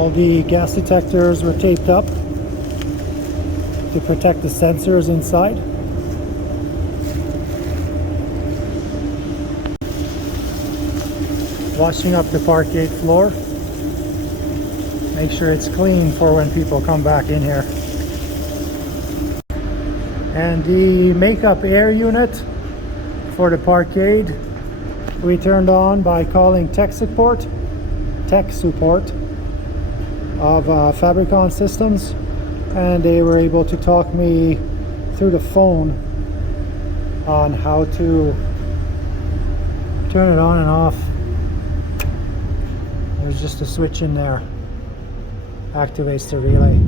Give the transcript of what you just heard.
All the gas detectors were taped up to protect the sensors inside. Washing up the parkade floor. Make sure it's clean for when people come back in here. And the makeup air unit for the parkade we turned on by calling tech support of Fabricon Systems, and they were able to talk me through the phone on how to turn it on and off. There's just a switch in there, activates the relay.